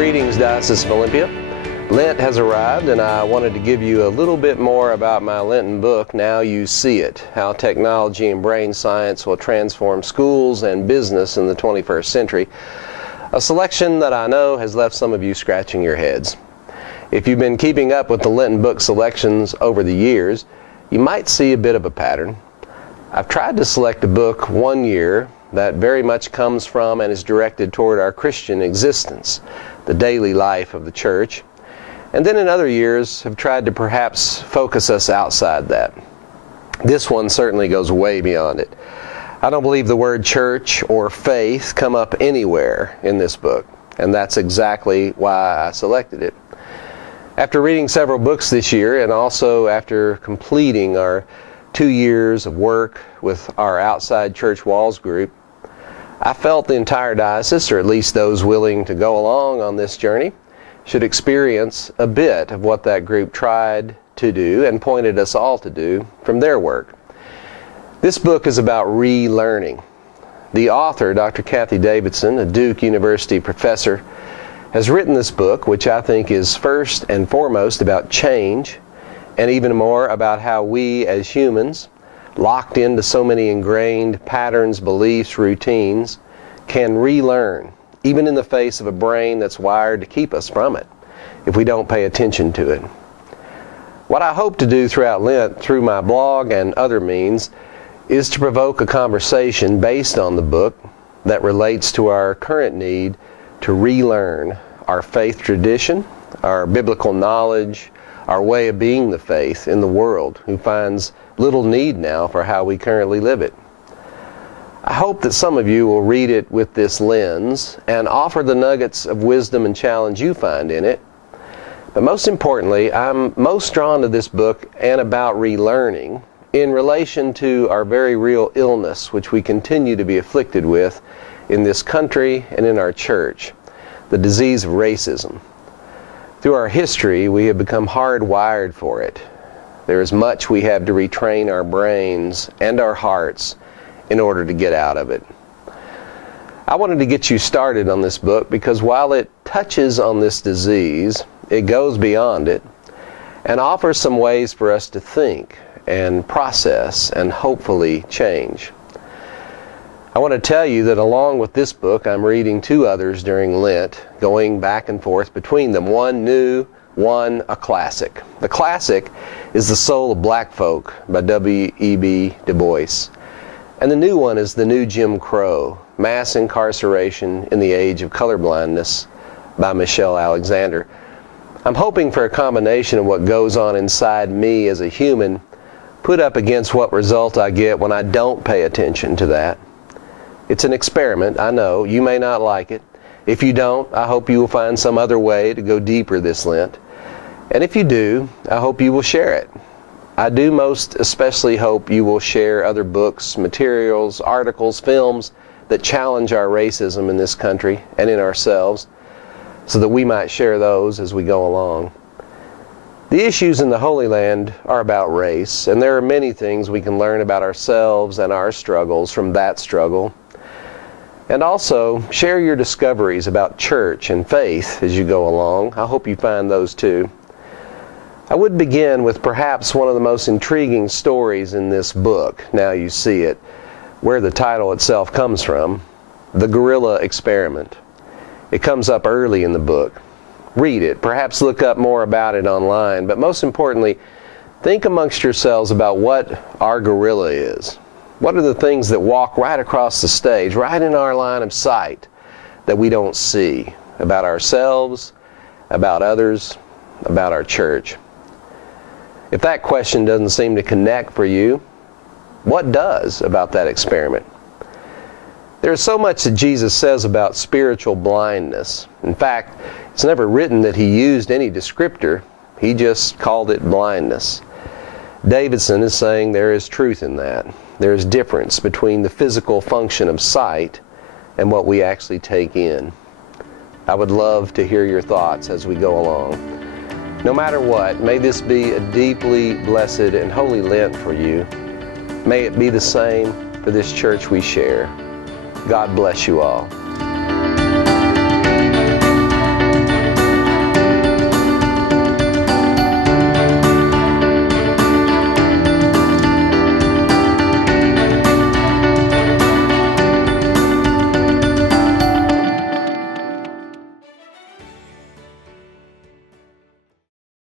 Greetings, Diocese of Olympia. Lent has arrived, and I wanted to give you a little bit more about my Lenten book, Now You See It, How Technology and Brain Science Will Transform Schools and Business in the 21st Century, a selection that I know has left some of you scratching your heads. If you've been keeping up with the Lenten book selections over the years, you might see a bit of a pattern. I've tried to select a book one year that very much comes from and is directed toward our Christian existence, the daily life of the church, and then in other years have tried to perhaps focus us outside that. This one certainly goes way beyond it. I don't believe the word church or faith come up anywhere in this book, and that's exactly why I selected it. After reading several books this year, and also after completing our 2 years of work with our Outside Church Walls group, I felt the entire diocese, or at least those willing to go along on this journey, should experience a bit of what that group tried to do and pointed us all to do from their work. This book is about relearning. The author, Dr. Cathy Davidson, a Duke University professor, has written this book, which I think is first and foremost about change, and even more about how we as humans, locked into so many ingrained patterns, beliefs, routines, can relearn, even in the face of a brain that's wired to keep us from it, if we don't pay attention to it. What I hope to do throughout Lent, through my blog and other means, is to provoke a conversation based on the book that relates to our current need to relearn our faith tradition, our biblical knowledge, our way of being the faith in the world, who finds little need now for how we currently live it. I hope that some of you will read it with this lens and offer the nuggets of wisdom and challenge you find in it. But most importantly, I'm most drawn to this book and about relearning in relation to our very real illness, which we continue to be afflicted with in this country and in our church, the disease of racism. Through our history, we have become hardwired for it. There is much we have to retrain our brains and our hearts in order to get out of it. I wanted to get you started on this book because while it touches on this disease, it goes beyond it and offers some ways for us to think and process and hopefully change. I want to tell you that along with this book, I'm reading 2 others during Lent, going back and forth between them. One new, one a classic. The classic is The Soul of Black Folk by W.E.B. Du Bois. And the new one is The New Jim Crow, Mass Incarceration in the Age of Colorblindness by Michelle Alexander. I'm hoping for a combination of what goes on inside me as a human put up against what result I get when I don't pay attention to that. It's an experiment, I know. You may not like it. If you don't, I hope you will find some other way to go deeper this Lent. And if you do, I hope you will share it. I do most especially hope you will share other books, materials, articles, films that challenge our racism in this country and in ourselves, so that we might share those as we go along. The issues in the Holy Land are about race, and there are many things we can learn about ourselves and our struggles from that struggle. And also, share your discoveries about church and faith as you go along. I hope you find those too. I would begin with perhaps one of the most intriguing stories in this book, Now You See It, where the title itself comes from, the gorilla experiment. It comes up early in the book. Read it, perhaps look up more about it online, but most importantly, think amongst yourselves about what our gorilla is. What are the things that walk right across the stage, right in our line of sight, that we don't see about ourselves, about others, about our church? If that question doesn't seem to connect for you, what does about that experiment? There's so much that Jesus says about spiritual blindness. In fact, it's never written that he used any descriptor. He just called it blindness. Davidson is saying there is truth in that. There is difference between the physical function of sight and what we actually take in. I would love to hear your thoughts as we go along. No matter what, may this be a deeply blessed and holy Lent for you. May it be the same for this church we share. God bless you all.